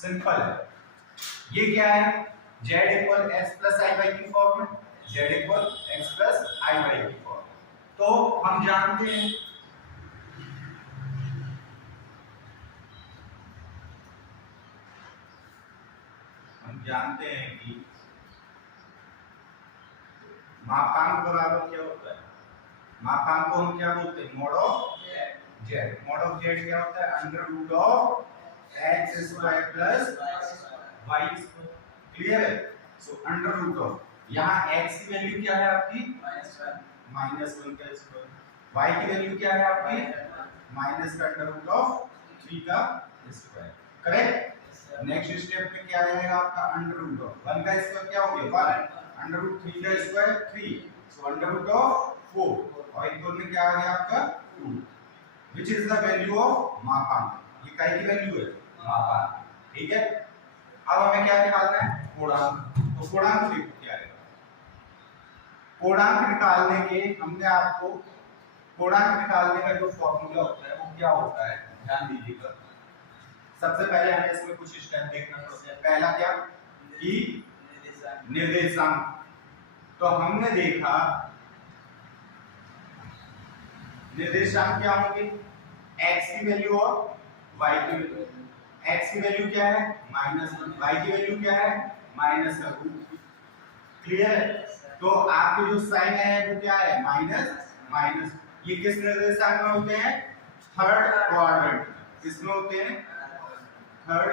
Simple है। ये क्या है, z इक्वल x प्लस आई वाई की फॉर्म में, z इक्वल x प्लस आई वाई की फॉर्म। तो हम जानते हैं कि मापांक बराबर क्या होता है, मापांक को हम क्या बोलते हैं, mod of z। Mod of z क्या होता है, under root of x square plus y square. Clear है। सो अंडर रूट ऑफ, यहाँ x की वैल्यू क्या है आपकी -1 का स्क्वायर, y की वैल्यू क्या है आपकी माइनस का अंडर रूट ऑफ 3 का स्क्वायर। करेक्ट। नेक्स्ट स्टेप में क्या आएगा आपका, अंडर रूट ऑफ 1 का स्क्वायर क्या हो गया 1, अंडर रूट 3 का square 3, so under root of 4 और इक्वल में क्या आ गया आपका 2, which is the value of मापांक। ये काय की वैल्यू है, मापांक। ठीक है। अब हमें क्या निकालना है, पूर्णांक। तो पूर्णांक देखो क्या आएगा, पूर्णांक निकालने के हमने आपको पूर्णांक निकालने का जो फॉर्मूला होता है वो क्या होता है, ध्यान दीजिएगा। सबसे पहले हमें इसमें कुछ स्टेप देखना पड़ता है। पहला क्या, कि निर्देशांक। तो हमने देखा निर्देशांक क्या होंगे, x की वैल्यू और y की वैल्यू। x की वैल्यू क्या है -1, y की वैल्यू क्या है -√3। क्लियर है। तो आपके जो साइन है वो क्या है माइनस। ये किस निर्देशांक में होते हैं, थर्ड क्वाड्रेंट। किसमें होते हैं, थर्ड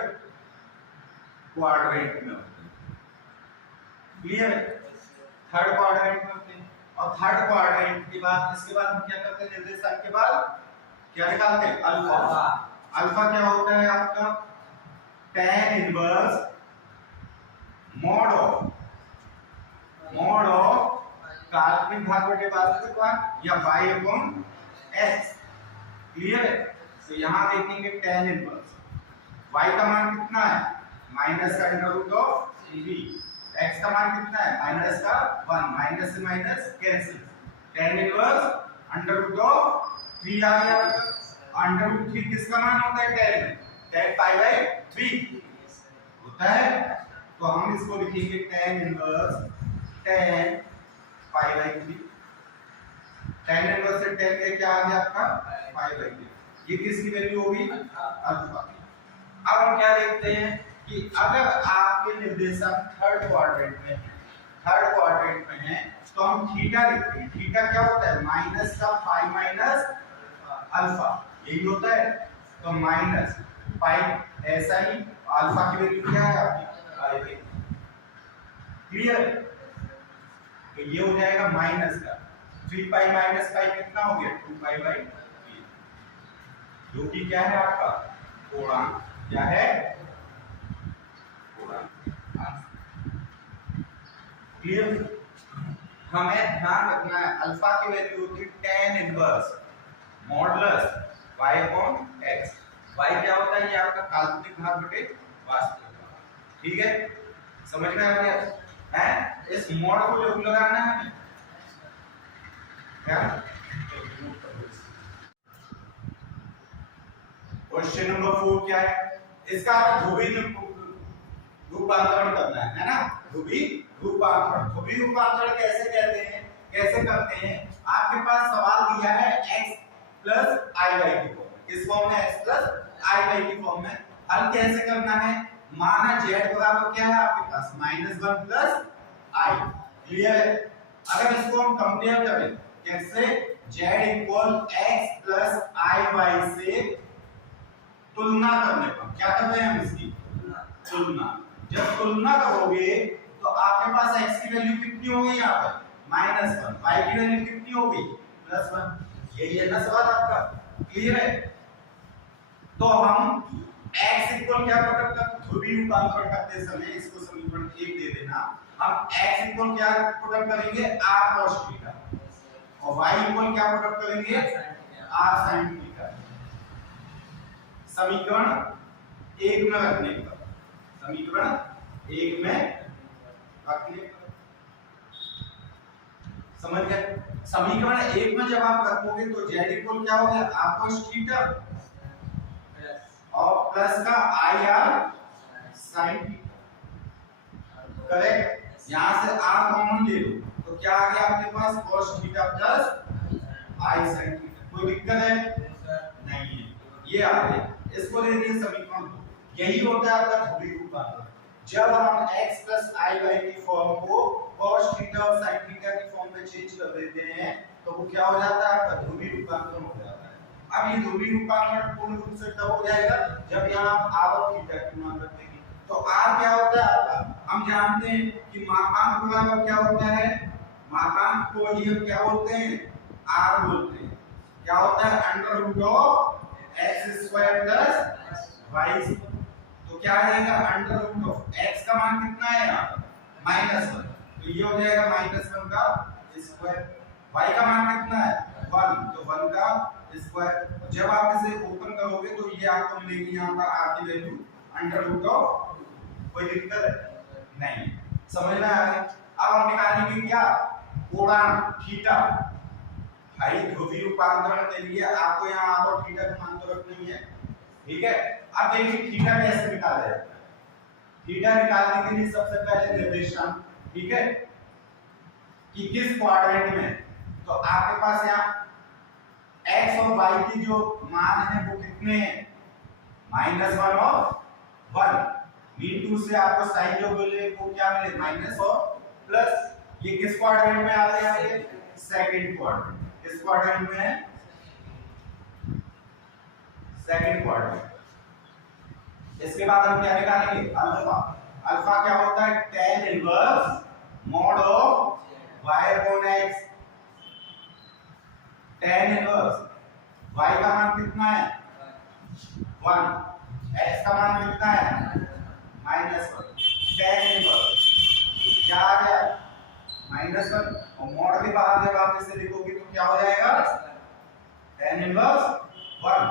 क्वाड्रेंट में होते हैं। क्लियर है, थर्ड क्वाड्रेंट में होते हैं। और थर्ड क्वाड्रेंट के बाद इसके बाद हम क्या करते हैं, निर्देशांक के बाद क्या निकालते हैं, अल्फा। अल्फा क्या होता है आपका, tan इनवर्स मॉड ऑफ काल्पनिक भाग बटे वास्तविक भाग या y अपॉन x। क्लियर है। तो यहां देखेंगे tan इनवर्स, y का मान कितना है माइनस का अंडर रूट ऑफ 3, x का मान कितना है माइनस का 1, माइनस से minus cancel, tan inverse under root of 3 आ गया। अंडर रूट 3 किसका मान होता है, tan पाई बाय 3 होता है। तो हम इसको लिखेंगे tan inverse tan pi by 3। tan inverse से tan के क्या आ गया आपका पाई बाय 3। ये किसकी वैल्यू होगी, अल्फा की। अब हम क्या देखते हैं कि अगर आपके निर्देशांक थर्ड क्वाड्रेंट में है तो हम थीटा लिखते हैं। थीटा क्या होता है, माइनस का पाई माइनस अल्फा, यही होता है। तो माइनस पाई, ऐसा ही अल्फा की वैल्यू क्या है आपकी पाई बाय। क्लियर। तो ये हो जाएगा माइनस का 3 पाई माइनस पाई कितना हो गया 2 पाई बाय 3, जो कि क्या है आपका पूर्णांक। क्या है पूर्णांक। क्लियर। हमें ध्यान रखना है अल्फा की वैल्यू होती है tan inverse modulus y upon x। y क्या होता है, ये आपका काल्पनिक भाग बटे वास्तविक भाग। ठीक है, समझ में आ गया है। इस मॉड को जो लगाना है क्या, क्वेश्चन नंबर 4 क्या है, इसका ध्रुवीय रूपांतरण करना है ना। ध्रुवीय रूपांतरण कैसे कहते हैं, कैसे करते हैं। आपके पास सवाल दिया है x प्लस आई वाई की फॉर्म में, किस फॉर्म में, x प्लस आई वाई की फॉर्म में। हल कैसे करना है, माना z बराबर क्या है आपके पास -1 प्लस i। क्लियर है। अगर इसको हम कंपेयर करें कैसे, z इक्वल x प्लस आई वाई से तुलना करने पर, क्या कर रहे हैं हम इसकी तुलना। जब तुलना करोगे तो आपके पास x की वैल्यू कितनी होगी, यहाँ पर -1, y की वैल्यू कितनी होगी +1। यही है ना सवाल आपका। क्लियर है। तो हम x इक्वल क्या पता कर, ध्रुवीय रूपांतरण करते समय इसको समीकरण 1 दे देना। हम x इक्वल क्या पुट करेंगे r cos थीटा और y इक्वल क्या पुट करेंगे r sin थीटा। समीकरण 1 में रखने पर, समीकरण 1 में रखने पर, समझ गए। समीकरण 1 में जब आप रखोगे तो z इक्वल क्या हो गया, r cos थीटा और प्लस का i r sin theta, correct. यहां से r कॉमन ले लो तो क्या आ गया आपके पास cos theta plus i sin theta. कोई दिक्कत है? नहीं है, ये आ गया। इसको ले लीजिए समीकरण 2। यही होता है आपका ध्रुवीय रूपांतर। जब हम x i y की फॉर्म को cos थीटा और sin थीटा की फॉर्म में चेंज कर देते हैं तो वो क्या हो जाता है आपका ध्रुवीय रूपांतर हो जाता है। अब ये ध्रुवीय रूपांतर पूर्ण रूप से तब हो जाएगा जब यहाँ आप आवर्त थीटा की मान रख देंगे। तो r क्या होता है आपका, हम जानते हैं कि मापांक बराबर क्या होता है, मापांक को ही हम क्या बोलते हैं, r बोलते हैं। क्या होता है under root of x square plus y। तो क्या आ जाएगा अंडर रूट ऑफ x का मान कितना है यहाँ -1, तो ये हो जाएगा -1 का स्क्वायर। y का मान कितना है 1, तो 1 का स्क्वायर। जब आप इसे ओपन करोगे तो ये आपको मिलेगी यहाँ पर r की वैल्यू अंडर रूट ऑफ। कोई दिक्कत है? नहीं, समझ में आ गया। अब हम निकालेंगे क्या, कोण थीटा। भाई ध्रुवीय रूपांतरण के लिए आपको यहाँ r और थीटा का मान तो रखना ही है, ठीक है। अब देखिए थीटा कैसे निकाला जाए। थीटा निकालने के लिए सबसे पहले निर्देशांक, ठीक है, कि किस क्वाड्रेंट में। तो आपके पास यहाँ x और y की जो मान है वो कितने हैं, -1 और 1। मीन टू से आपको साइन जो मिले वो क्या मिले माइनस और प्लस। ये किस क्वाड्रेंट में आते हैं, ये सेकंड क्वाड्रेंट। किस क्वाड्रेंट में है, सेकंड क्वाड्रेंट। इसके बाद हम क्या निकालेंगे, अल्फा। अल्फा क्या होता है, tan inverse mod of y upon x। tan inverse y का मान कितना है 1, x का मान कितना है -1। tan इनवर्स क्या आ गया -1 और मॉड के बाद जब आप इसे लिखोगे तो क्या हो जाएगा tan इनवर्स 1।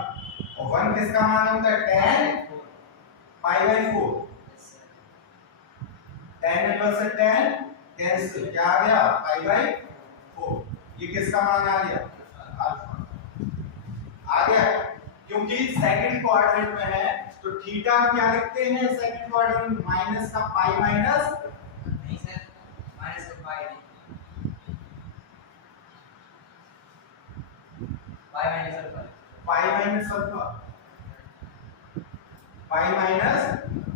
और 1 किसका मान होता है tan π/4। tan इनवर्स से tan कैंसिल, क्या आ गया π/4। ये किसका मान आ गया अल्फा आ गया। क्योंकि सेकंड क्वाड्रेंट में है तो थीटा क्या लिखते हैं सेकंड क्वाड्रेंट में, माइनस का पाई माइनस नहीं सर, माइनस का पाई नहीं, pi minus alpha, pi minus alpha, pi minus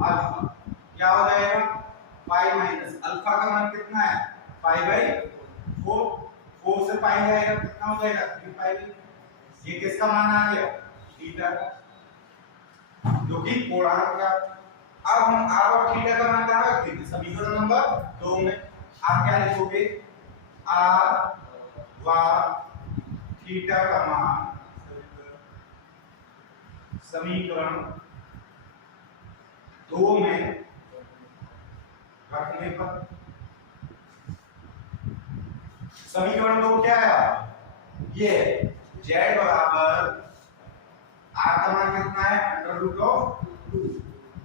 alpha. क्या हो जाएगा पाई माइनस अल्फा का मान कितना है π/4। 4 से पाई जाएगा कितना हो जाएगा 3π। ये किसका मान आ गया थीटा का, जो कि कोणांक का। अब हम r और थीटा का मान कहां रख देंगे, समीकरण नंबर 2 में। आप क्या लिखोगे, r व थीटा का मान समीकरण 2 में रखने पर समीकरण 2 क्या है, ये z बराबर r का मान कितना है √2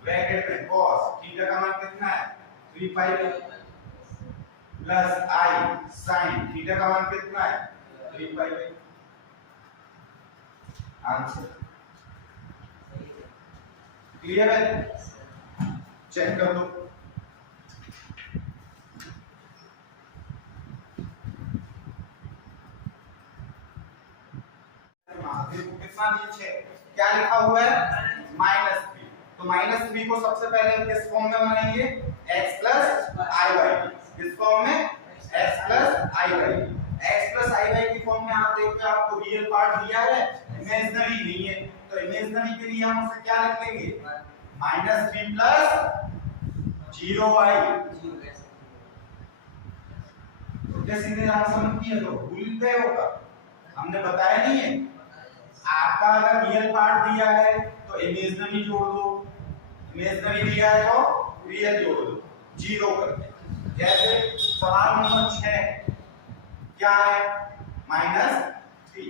ब्रैकेट में cos थीटा का मान कितना है 3π प्लस i sin थीटा का मान कितना है 3π। आंसर क्लियर है, चेक कर लो। कितना नीचे क्या लिखा हुआ है -3। तो -3 को सबसे पहले हम किस फॉर्म में बनाएंगे x iy। किस फॉर्म में x iy। x iy की फॉर्म में आप देखते हैं आपको रियल पार्ट दिया है, इमेजिनरी नहीं है। तो इमेजिनरी के लिए हम उसे क्या लिख लेंगे -3 प्लस 0y। तो जैसे सीधे आंसर मत किया तो भूल गए होगा, हमने बताया नहीं है। आपका अगर रियल पार्ट दिया है तो इमेजिनरी जोड़ दो, इमेजिनरी दिया है तो रियल जोड़ दो 0 करके। जैसे सवाल नंबर 6 क्या है -3।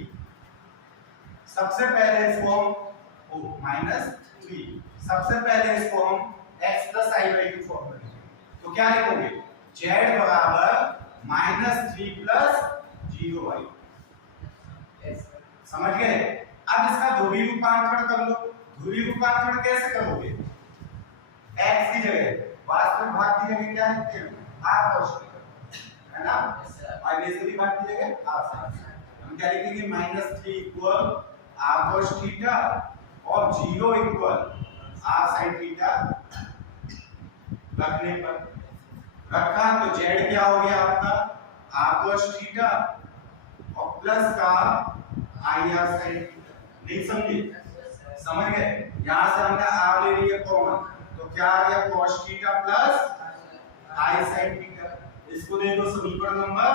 सबसे पहले इसको -3 सबसे पहले इसको हम x iy की फॉर्म में लिखेंगे। तो क्या लिखोगे z बराबर -3 प्लस 0y। समझ गए। अब इसका ध्रुवीय रूपांतरण कर लो। ध्रुवीय रूपांतरण कैसे करोगे, x की जगह वास्तविक भाग की जगह क्या लिखते हैं? r cos थीटा, है ना? Yes, sir. और बेसिकली भाग की जगह r sin थीटा। हम क्या लिखेंगे? -3 इक्वल r cos थीटा और 0 इक्वल r sin थीटा रखने पर रखा तो z क्या हो गया आपका? r cos थीटा और प्लस का ir sin थीटा। नहीं समझे? समझ गए? यहां से हमने r ले लिया कॉमन, तो क्या आ गया? cos theta plus i sin theta. इसको दे दो समीकरण नंबर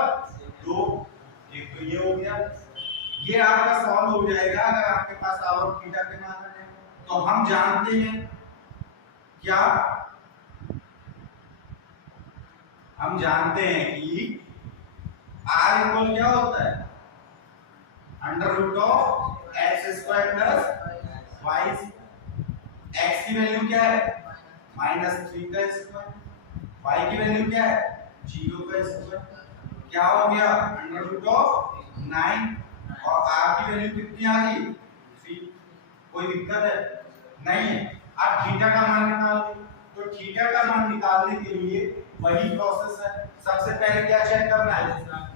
2। एक तो ये हो गया, ये आपका सॉल्व हो जाएगा अगर आपके पास r और थीटा के मान है। तो हम जानते हैं क्या? हम जानते हैं कि r इक्वल क्या होता है? Under root of X square plus Y. X की वैल्यू क्या है? -3 का स्क्वायर। वाई की वैल्यू क्या है? 0 का स्क्वायर। क्या हो गया? अंडर रूट ऑफ 9 और r की वैल्यू कितनी आ गई? 3। कोई दिक्कत है? नहीं है। अब थीटा का मान निकाल दो। तो थीटा का मान निकालने के लिए वही प्रोसेस है। सबसे पहले क्या चेक करना है?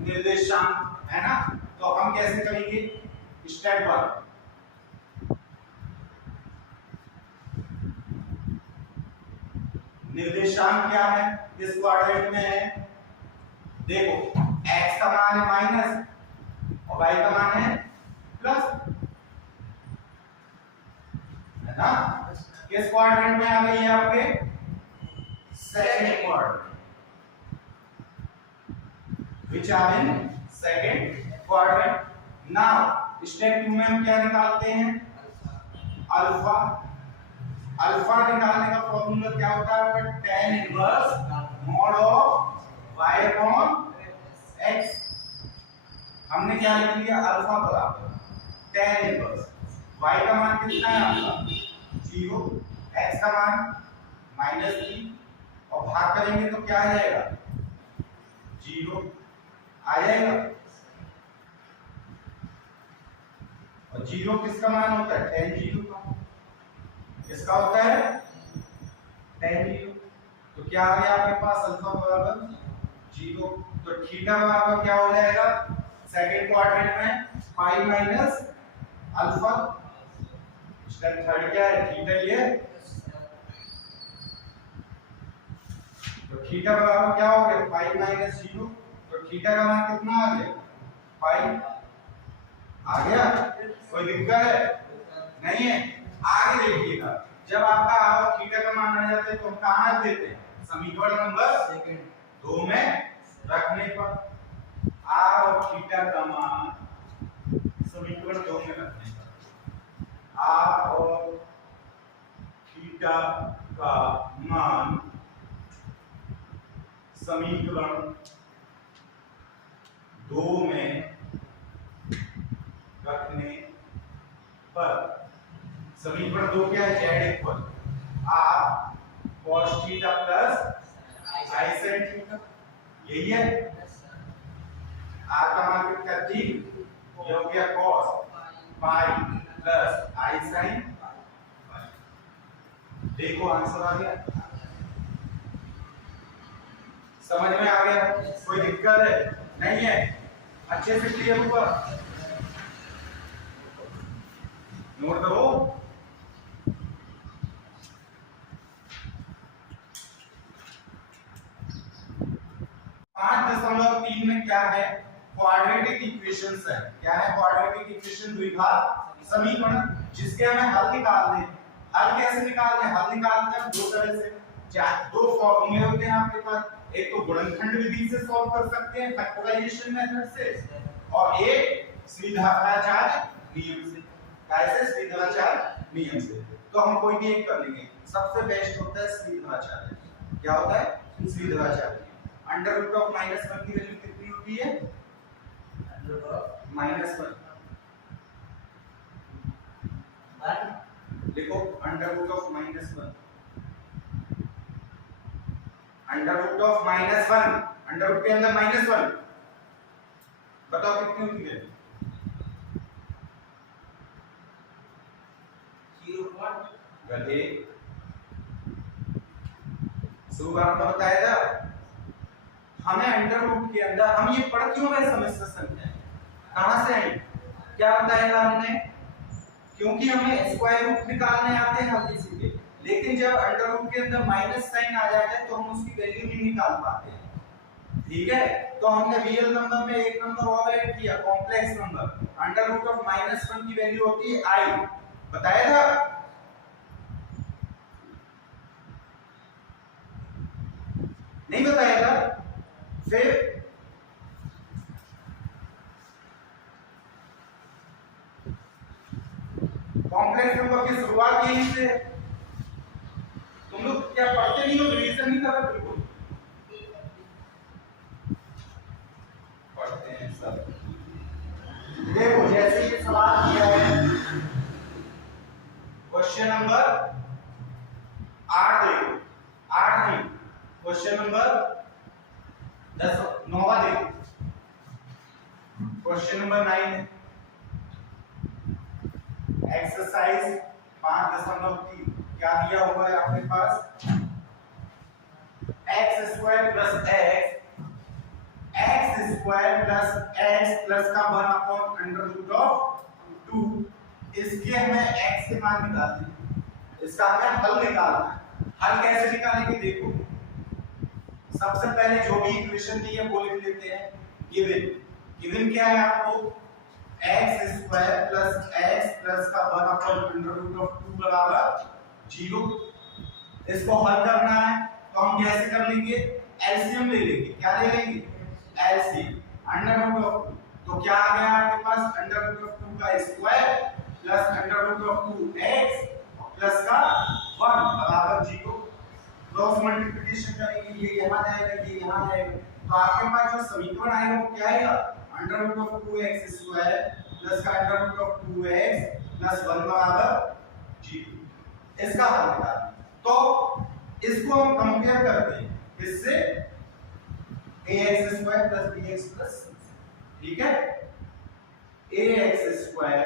निर्देशांक, है ना? तो हम कैसे करेंगे? स्टेप 1, निर्देशांक क्या है? इस क्वाड्रेंट में है, देखो x का मान है माइनस और y का मान है प्लस, है ना? किस क्वाड्रेंट में आ गई है? आपके second quadrant, which are in second quadrant. Now step 2 में हम क्या निकालते हैं? अल्फा। अल्फा निकालने का फॉर्मूला क्या होता है? tan inverse mod of y upon x। हमने क्या लिख लिया? अल्फा बराबर tan इनवर्स y का मान कितना है आपका? 0, x का मान -3 और भाग करेंगे तो क्या आ जाएगा? 0 आ जाएगा। और 0 किसका मान होता है? tan 0 का। किसका होता है? tan 0। तो क्या आ गया आपके पास? अल्फा बराबर 0। तो थीटा बराबर क्या हो जाएगा सेकंड क्वाड्रेंट में? Pi minus alpha. Step third क्या है? थीटा ही है। तो थीटा बराबर क्या हो गया? Pi minus 0। तो थीटा का मान कितना आ गया? पाई आ गया। कोई दिक्कत है? नहीं है। आगे देखिएगा, जब आपका r और थीटा का मान आ जाता है तो हम कहां रख देते हैं? समीकरण नंबर 2 में रखने पर r और थीटा का मान समीकरण 2 में रखने पर r और थीटा का मान समीकरण 2 में रखने पर समीकरण 2 क्या है? z equal r cos theta plus i sin theta. यही है। r का मान कितना? 3। ये हो गया cos pi plus i sin। देखो आंसर आ गया। समझ में आ गया? कोई दिक्कत है? नहीं है। अच्छे से क्लियर हुआ? नोट करो। 5.3 में क्या है? क्वाड्रेटिक इक्वेशंस है। क्या है? क्वाड्रेटिक इक्वेशन, द्विघात समीकरण, जिसके हमें हल निकालने हैं। हल कैसे निकालने हैं? हल निकालते हैं दो तरह से। दो फॉर्मूले होते हैं आपके पास। एक तो गुणनखंड विधि से सॉल्व कर सकते हैं, फैक्टराइजेशन मेथड से, और एक श्रीधराचार्य नियम से। कैसे? श्रीधराचार्य नियम से। तो हम कोई भी एक कर लेंगे। सबसे बेस्ट होता है श्रीधराचार्य। क्या होता है? श्रीधराचार्य। अंडर रूट ऑफ -1 की वैल्यू कितनी होती है? Under of -1। लिखो under root of -1। Under root of -1, under root के अंदर -1, बताओ कितनी होती है? 0. गधे। शुरुआत में बताया था हमें अंडर रूट के अंदर हम ये पढ़ क्यों रहे समस्या संख्या कहां से आई क्या बताया था हमने क्योंकि हमें स्क्वायर रूट निकालने आते हैं हर किसी के लेकिन जब अंडर रूट के अंदर माइनस साइन आ जाता है तो हम उसकी वैल्यू नहीं निकाल पाते हैं ठीक है तो हमने रियल नंबर में एक नंबर और ऐड किया complex number under root of -1 की वैल्यू होती है आई बताया था नहीं बताया था फिर कॉम्प्लेक्स नंबर की शुरुआत यहीं से तुम लोग क्या पढ़ते नहीं हो रिवीजन नहीं कर रहे बिल्कुल पढ़ते हैं सब देखो जैसे ये सवाल दिया है क्वेश्चन नंबर 8 देखो 8 नहीं क्वेश्चन नंबर 9वां देखो क्वेश्चन नंबर 9 है एक्सरसाइज 5.3 क्या दिया हुआ है आपके पास x square plus x square plus x plus का 1/√2 इसके हमें x के मान निकालने हैं इसका हमें हल निकालना है हल कैसे निकालेंगे देखो सबसे पहले जो भी इक्वेशन दी है वो लिख लेते हैं गिवन क्या है आपको x square plus x plus का 1/√2 बराबर 0 इसको हल करना है तो हम कैसे कर लेंगे एलसीएम ले लेंगे क्या ले लेंगे एलसीएम अंडर रूट ऑफ 2 तो क्या आ गया आपके पास अंडर रूट ऑफ 2 का square plus under root of 2x plus का 1 बराबर 0 क्रॉस मल्टीप्लिकेशन करेंगे ये यहां जाएगा ये यहां जाएगा तो आपके पास जो समीकरण आएगा वो क्या आएगा under root of 2x square plus का under root of 2x plus 1 बराबर 0 इसका हल निकालना तो इसको हम कंपेयर करते हैं इससे ax square plus bx plus ठीक है ax square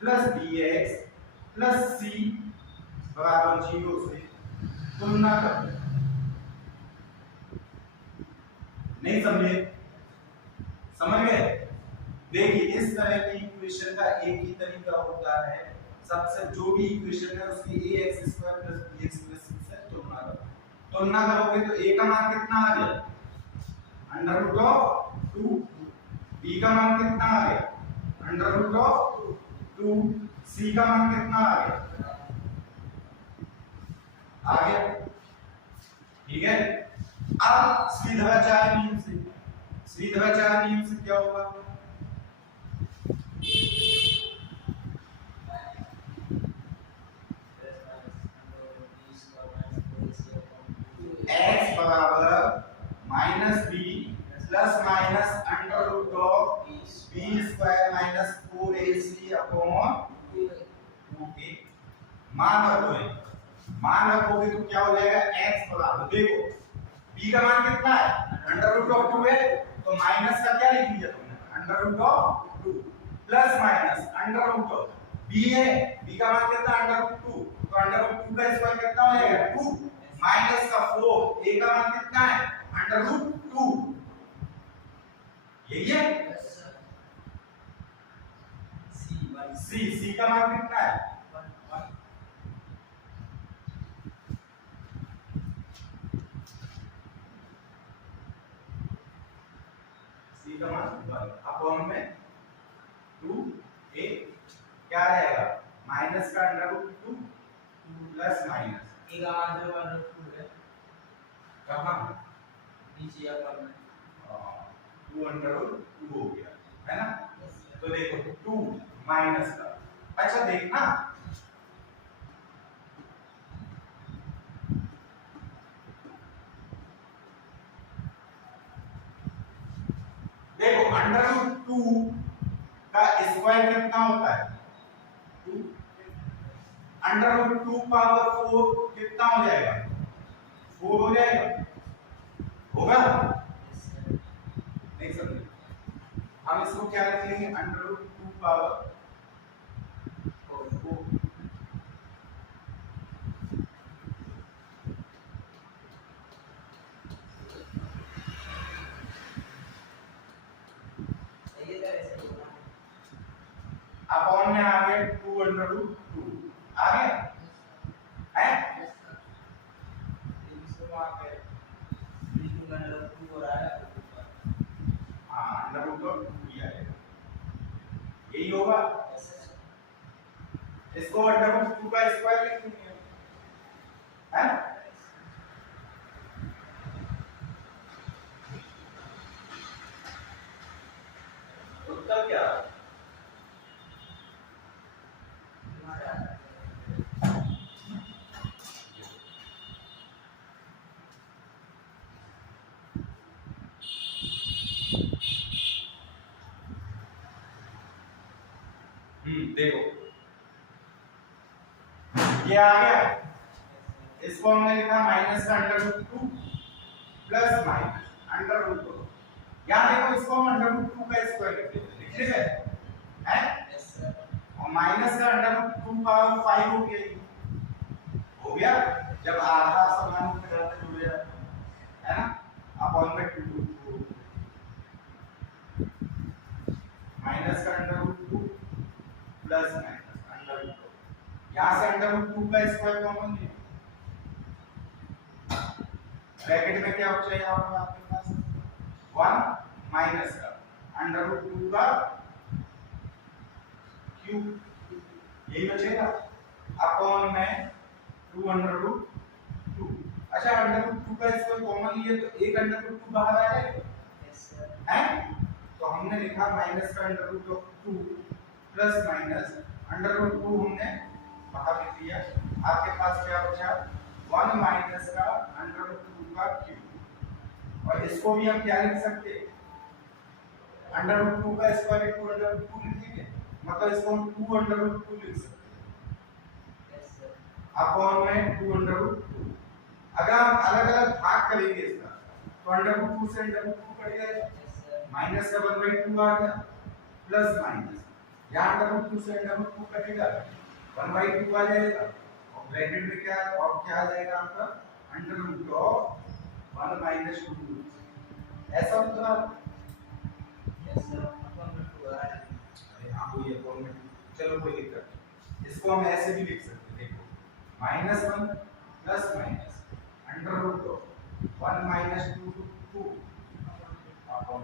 plus bx plus c बराबर 0 से तुलना करते हैं नहीं समझे समझ गए देखिए इस तरह की इक्वेशन का एक ही तरीका होता है सबसे जो भी इक्वेशन है उसकी ax square plus bx plus c से तुलना करोगे तो a का मान कितना आ गया अंडर रूट ऑफ 2 b का मान कितना आ गया अंडर रूट ऑफ 2 c का मान कितना आ गया ठीक है अब श्रीधराचार्य नियम से क्या होगा x बराबर -b plus minus under root of b square minus 4ac upon 2a मान रखोगे तो क्या हो जाएगा x बराबर देखो b का मान कितना है अंडर रूट ऑफ 2 है तो माइनस का क्या लिख लिया तुमने under root of 2 plus minus under root of b है b का मान कितना अंडर रूट 2 तो अंडर रूट 2 का स्क्वायर कितना हो जाएगा 2 माइनस का 4 a का मान कितना है अंडर रूट 2 यही है c का मान कितना है c का मान 1 अपॉन में 2a क्या रहेगा माइनस का under root 2 plus minus a का मान जो 1/2 है कहां नीचे अपन में 2 अंडर रूट 2 हो गया है ना तो देखो 2 माइनस का अच्छा देखना देखो अंडर रूट 2 का स्क्वायर कितना होता है 2 अंडर रूट 2 पावर 4 कितना हो जाएगा 4 हो जाएगा होगा नहीं समझे हम इसको क्या लिख लेंगे अंडर रूट 2 पावर 4 में आ गया 2√2 आ गया है हाँ √2 ही आएगा यही होगा इसको √2 का स्क्वायर लिख देंगे है उत्तर क्या देखो ये आ गया इसको हमने लिखा माइनस का √2 प्लस माइनस √2 यहाँ देखो इसको हम √2 का स्क्वायर लिख देते हैं और माइनस का √2 पावर 5 हो गया जब आधा समान करते जुड़ जाता है ना अपॉन में 2 माइनस का √2 प्लस माइनस √2 यहाँ से √2 का स्क्वायर कॉमन ले ब्रैकेट में क्या बचा यहाँ पर आपके पास 1 माइनस का √2 का क्यूब यही बचेगा अपॉन में 2√2 अच्छा √2 का स्क्वायर कॉमन लिए तो एक √2 बाहर आ जाएगा हैं तो हमने लिखा माइनस का √2 प्लस माइनस √2 हमने बाहर लिख दिया आपके पास क्या बचा 1 माइनस का √2 का क्यूब और इसको भी हम क्या लिख सकते √2 का स्क्वायर √2 लिखेंगे मतलब इसको हम 2√2 लिख सकते हैं अपॉन में 2√2 अगर हम अलग-अलग भाग करेंगे इसका तो √2 से √2 कट जाएगा माइनस का 1/2 आ गया प्लस माइनस यहाँ √2 से √2 कटेगा 1/2 आ जाएगा और ब्रैकेट में क्या और क्या आ जाएगा आपका √1 -2 ऐसा होता अरे हाँ कोई अपॉन में चलो कोई दिक्कत नहीं इसको हम ऐसे भी लिख सकते हैं देखो -1 प्लस माइनस √1 -2 अपॉन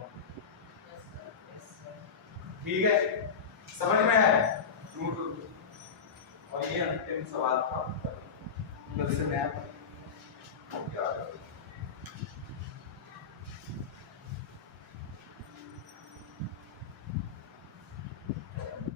ठीक है समझ में आया और ये अंतिम सवाल था फिर से मैं क्या